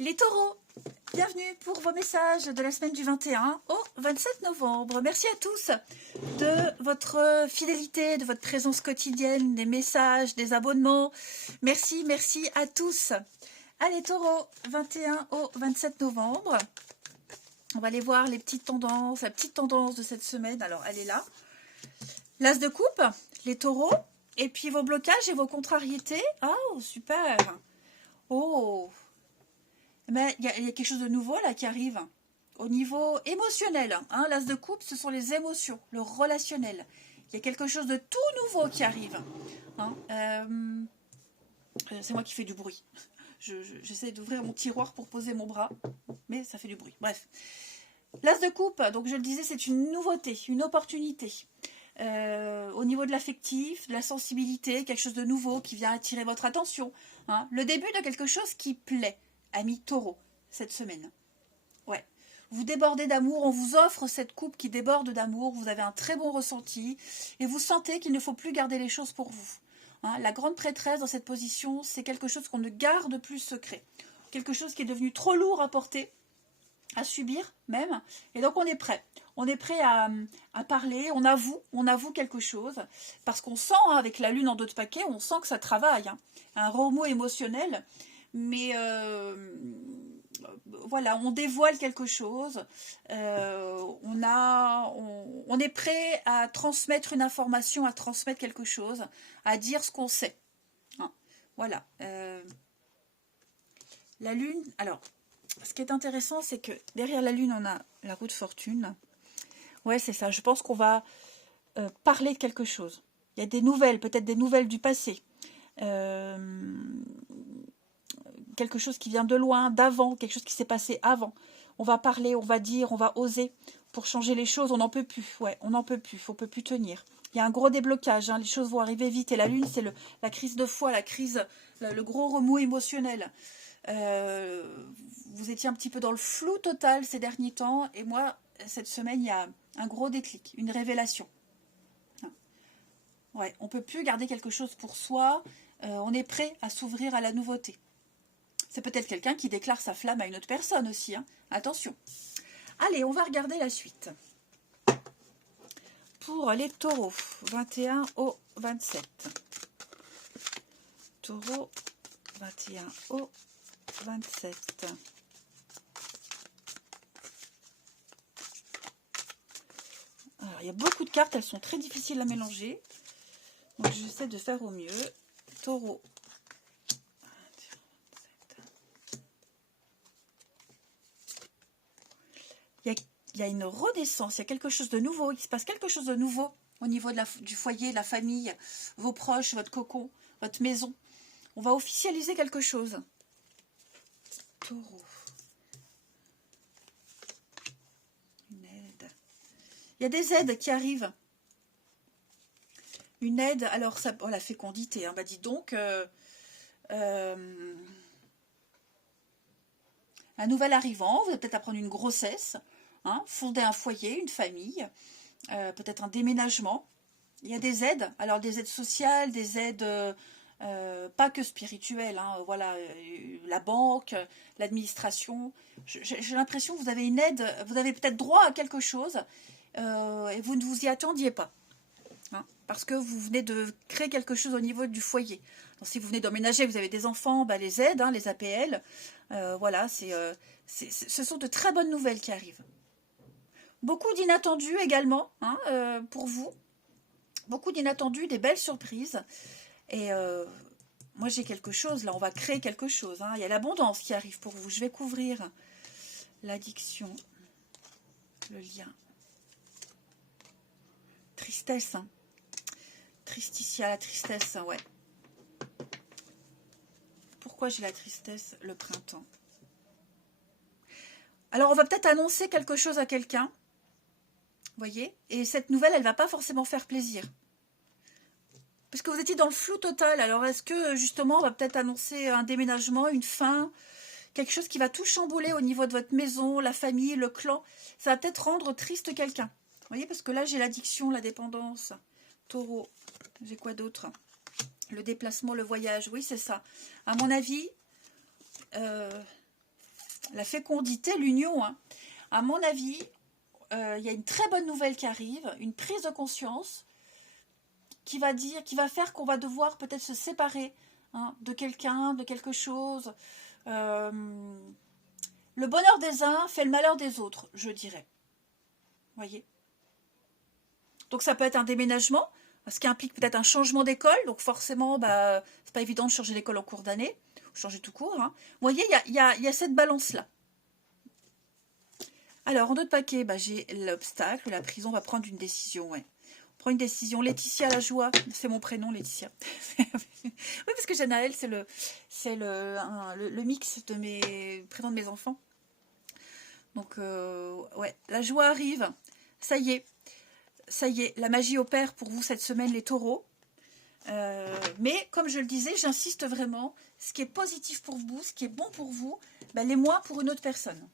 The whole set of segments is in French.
Les taureaux, bienvenue pour vos messages de la semaine du 21 au 27 novembre. Merci à tous de votre fidélité, de votre présence quotidienne, des messages, des abonnements. Merci, merci à tous. Allez taureaux, 21 au 27 novembre. On va aller voir les petites tendances, la petite tendance de cette semaine. Alors, elle est là. L'as de coupe, les taureaux, et puis vos blocages et vos contrariétés. Oh, super. Oh, mais il y a quelque chose de nouveau là qui arrive au niveau émotionnel. Hein, l'as de coupe, ce sont les émotions, le relationnel. Il y a quelque chose de tout nouveau qui arrive. Hein, c'est moi qui fais du bruit. J'essaie d'ouvrir mon tiroir pour poser mon bras, mais ça fait du bruit. Bref. L'as de coupe, donc je le disais, c'est une nouveauté, une opportunité. Au niveau de l'affectif, de la sensibilité, quelque chose de nouveau qui vient attirer votre attention. Hein, le début de quelque chose qui plaît. Amis taureau, cette semaine. Ouais. Vous débordez d'amour, on vous offre cette coupe qui déborde d'amour, vous avez un très bon ressenti et vous sentez qu'il ne faut plus garder les choses pour vous. Hein, la grande prêtresse dans cette position, c'est quelque chose qu'on ne garde plus secret. Quelque chose qui est devenu trop lourd à porter, à subir même, et donc on est prêt. On est prêt à parler, on avoue quelque chose, parce qu'on sent, hein, avec la lune en dos de paquet, on sent que ça travaille. Hein, un remous émotionnel. Mais voilà, on dévoile quelque chose, on est prêt à transmettre une information, à transmettre quelque chose, à dire ce qu'on sait. Hein, voilà. La lune, alors, ce qui est intéressant, c'est que derrière la lune, on a la roue de fortune. Ouais, c'est ça, je pense qu'on va parler de quelque chose. Il y a des nouvelles, peut-être des nouvelles du passé. Quelque chose qui vient de loin, d'avant, quelque chose qui s'est passé avant. On va parler, on va dire, on va oser pour changer les choses. On n'en peut plus, ouais, on n'en peut plus, on peut plus tenir. Il y a un gros déblocage, hein, les choses vont arriver vite. Et la lune, c'est la crise de foi, la crise, le gros remous émotionnel. Vous étiez un petit peu dans le flou total ces derniers temps. Et moi, cette semaine, il y a un gros déclic, une révélation. Ouais, on ne peut plus garder quelque chose pour soi. On est prêt à s'ouvrir à la nouveauté. C'est peut-être quelqu'un qui déclare sa flamme à une autre personne aussi. Hein. Attention. Allez, on va regarder la suite. Pour les taureaux, 21 au 27. Taureau, 21 au 27. Alors, il y a beaucoup de cartes, elles sont très difficiles à mélanger. Donc, j'essaie de faire au mieux. Taureau. Il y a une redescence, il y a quelque chose de nouveau, il se passe quelque chose de nouveau au niveau du foyer, de la famille, vos proches, votre cocon, votre maison. On va officialiser quelque chose. Taureau. Une aide. Il y a des aides qui arrivent. Une aide, alors ça, oh, la fécondité, hein, bah dis donc, un nouvel arrivant, vous allez peut-être apprendre une grossesse, hein, fonder un foyer, une famille, peut-être un déménagement. Il y a des aides, alors des aides sociales, des aides pas que spirituelles, hein, voilà, la banque, l'administration. J'ai l'impression que vous avez une aide, vous avez peut-être droit à quelque chose et vous ne vous y attendiez pas. Hein, parce que vous venez de créer quelque chose au niveau du foyer. Donc, si vous venez d'emménager, vous avez des enfants, bah, les aides, hein, les APL, voilà, ce sont de très bonnes nouvelles qui arrivent. Beaucoup d'inattendus également, hein, pour vous. Beaucoup d'inattendus, des belles surprises. Et moi, j'ai quelque chose, là, on va créer quelque chose. Hein. Il y a l'abondance qui arrive pour vous. Je vais couvrir l'addiction, le lien. Tristesse, hein. Tristitia, la tristesse, ouais. Pourquoi j'ai la tristesse? Le printemps. Alors, on va peut-être annoncer quelque chose à quelqu'un. Vous voyez? Et cette nouvelle, elle ne va pas forcément faire plaisir. Parce que vous étiez dans le flou total. Alors, est-ce que, justement, on va peut-être annoncer un déménagement, une fin, quelque chose qui va tout chambouler au niveau de votre maison, la famille, le clan. Ça va peut-être rendre triste quelqu'un. Vous voyez? Parce que là, j'ai l'addiction, la dépendance. Taureau. J'ai quoi d'autre? Le déplacement, le voyage. Oui, c'est ça. À mon avis, la fécondité, l'union. Hein. À mon avis, il y a une très bonne nouvelle qui arrive, une prise de conscience qui va faire qu'on va devoir peut-être se séparer hein, de quelqu'un, de quelque chose. Le bonheur des uns fait le malheur des autres, je dirais. Voyez. Donc ça peut être un déménagement, ce qui implique peut-être un changement d'école. Donc forcément, bah, c'est pas évident de changer d'école en cours d'année, changer tout court. Hein. Vous voyez, il y a cette balance-là. Alors, en autre paquet, bah, j'ai l'obstacle, la prison. On va prendre une décision, ouais. On prend une décision. Laetitia la joie, c'est mon prénom, Laetitia. Oui, parce que Janaël, c'est le mix de mes prénoms de mes enfants. Donc, ouais, la joie arrive. Ça y est, la magie opère pour vous cette semaine, les taureaux. Mais, comme je le disais, j'insiste vraiment, ce qui est positif pour vous, ce qui est bon pour vous, bah, l'est moins pour une autre personne.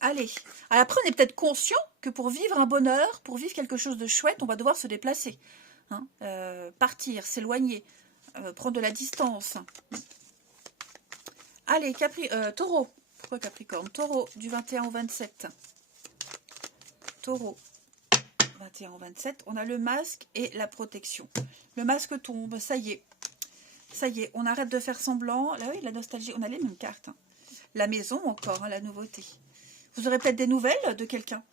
Allez, alors après on est peut-être conscient que pour vivre un bonheur, pour vivre quelque chose de chouette, on va devoir se déplacer, hein, partir, s'éloigner, prendre de la distance. Allez, Taureau, pourquoi Capricorne? Taureau du 21 au 27. Taureau, 21 au 27, on a le masque et la protection. Le masque tombe, ça y est, on arrête de faire semblant. Là oui, la nostalgie, on a les mêmes cartes. Hein. La maison encore, hein, la nouveauté. Vous aurez peut-être des nouvelles de quelqu'un.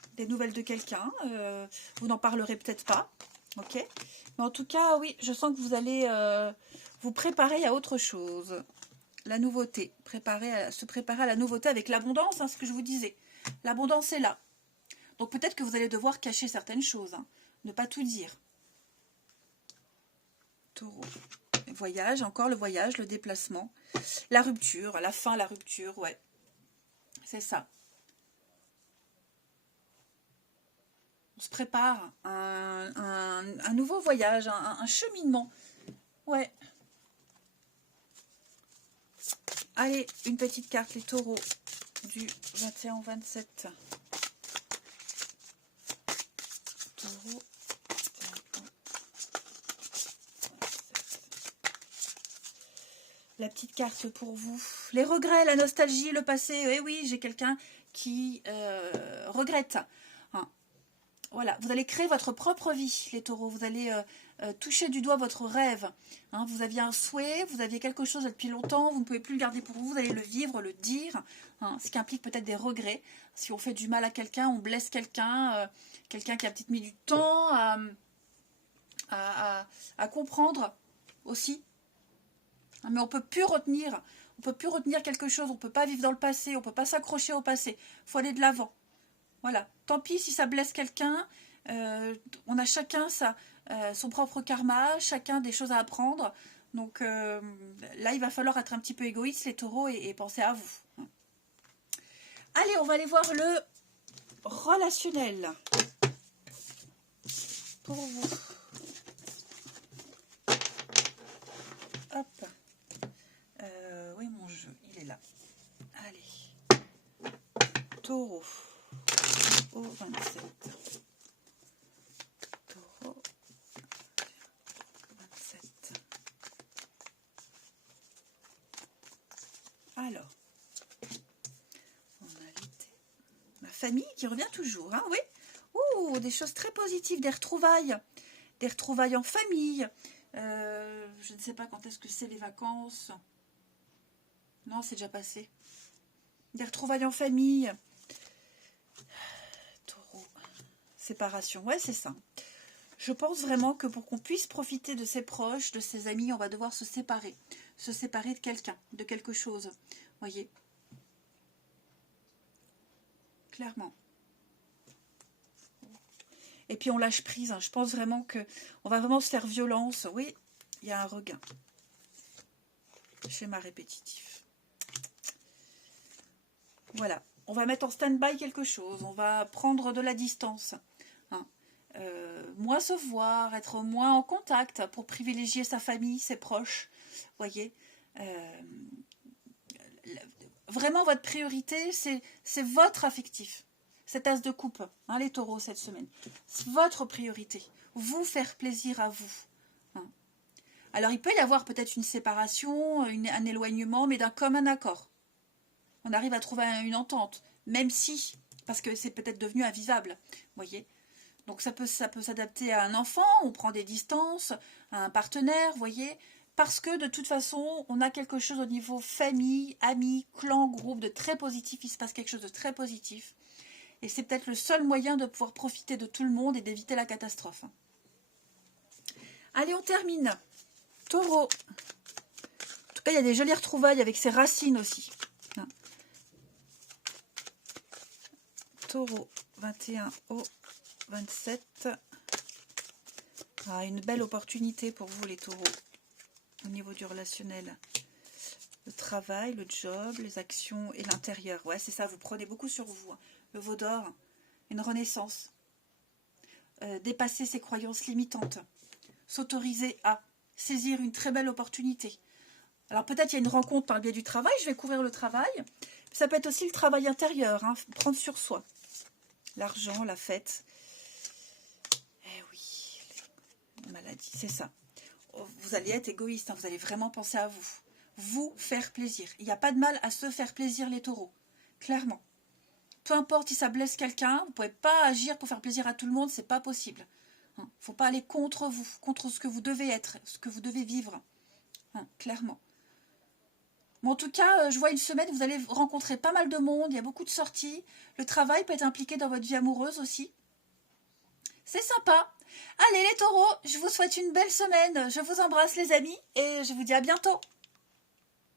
Vous n'en parlerez peut-être pas. Ok. Mais en tout cas, oui, je sens que vous allez vous préparer à autre chose. La nouveauté. Se préparer à la nouveauté avec l'abondance, hein, ce que je vous disais. L'abondance est là. Donc peut-être que vous allez devoir cacher certaines choses. Hein, ne pas tout dire. Taureau. Voyage, encore le voyage, le déplacement. La rupture, la fin, la rupture, ouais. C'est ça. On se prépare un nouveau voyage, un cheminement. Ouais. Allez, une petite carte, les taureaux du 21 au 27. Taureau. La petite carte pour vous. Les regrets, la nostalgie, le passé. Eh oui, j'ai quelqu'un qui regrette. Hein. Voilà, vous allez créer votre propre vie, les taureaux. Vous allez toucher du doigt votre rêve. Hein, vous aviez un souhait, vous aviez quelque chose depuis longtemps, vous ne pouvez plus le garder pour vous, vous allez le vivre, le dire. Hein, ce qui implique peut-être des regrets. Si on fait du mal à quelqu'un, on blesse quelqu'un, quelqu'un qui a peut-être mis du temps à comprendre aussi. Hein, mais on peut plus retenir quelque chose, on ne peut pas vivre dans le passé, on ne peut pas s'accrocher au passé. Il faut aller de l'avant. Voilà, tant pis si ça blesse quelqu'un, on a chacun son propre karma, chacun des choses à apprendre. Donc là, il va falloir être un petit peu égoïste, les taureaux, et penser à vous. Allez, on va aller voir le relationnel pour vous. Hop. Oui, mon jeu, il est là. Allez. Taureau. Au 27. Taureau. 27. Alors. On a l'été. Ma famille qui revient toujours, hein, oui. Ouh, des choses très positives, des retrouvailles. Des retrouvailles en famille. Je ne sais pas quand est-ce que c'est les vacances. Non, c'est déjà passé. Des retrouvailles en famille. Taureau. Séparation. Ouais, c'est ça. Je pense vraiment que pour qu'on puisse profiter de ses proches, de ses amis, on va devoir se séparer. Se séparer de quelqu'un, de quelque chose. Voyez. Clairement. Et puis on lâche prise. Hein. Je pense vraiment qu'on va vraiment se faire violence. Oui, il y a un regain. Schéma répétitif. Voilà. On va mettre en stand-by quelque chose. On va prendre de la distance. Hein. Moins se voir, être moins en contact pour privilégier sa famille, ses proches. Voyez. Vraiment, votre priorité, c'est votre affectif. Cet as de coupe, hein, les taureaux, cette semaine. C'est votre priorité. Vous faire plaisir à vous. Hein. Alors, il peut y avoir peut-être une séparation, un éloignement, mais d'un commun accord. On arrive à trouver une entente, même si, parce que c'est peut-être devenu invivable, voyez. Donc, ça peut s'adapter à un enfant, on prend des distances, à un partenaire, voyez. Parce que, de toute façon, on a quelque chose au niveau famille, amis, clan, groupe, de très positif. Il se passe quelque chose de très positif. Et c'est peut-être le seul moyen de pouvoir profiter de tout le monde et d'éviter la catastrophe. Allez, on termine. Taureau. En tout cas, il y a des jolies retrouvailles avec ses racines aussi. Taureau, 21 au 27. Ah, une belle opportunité pour vous, les taureaux. Au niveau du relationnel. Le travail, le job, les actions et l'intérieur. Ouais, c'est ça, vous prenez beaucoup sur vous. Hein. Le veau d'or, une renaissance. Dépasser ses croyances limitantes. S'autoriser à saisir une très belle opportunité. Alors peut-être il y a une rencontre par le biais du travail, je vais couvrir le travail. Ça peut être aussi le travail intérieur, hein, prendre sur soi. L'argent, la fête. Eh oui, la maladie, c'est ça. Vous allez être égoïste, hein, vous allez vraiment penser à vous. Vous faire plaisir. Il n'y a pas de mal à se faire plaisir, les taureaux. Clairement. Peu importe si ça blesse quelqu'un, vous ne pouvez pas agir pour faire plaisir à tout le monde, c'est pas possible. Il ne faut pas aller contre vous, contre ce que vous devez être, ce que vous devez vivre. Clairement. Mais en tout cas, je vois une semaine, vous allez rencontrer pas mal de monde, il y a beaucoup de sorties. Le travail peut être impliqué dans votre vie amoureuse aussi. C'est sympa. Allez les taureaux, je vous souhaite une belle semaine. Je vous embrasse les amis et je vous dis à bientôt.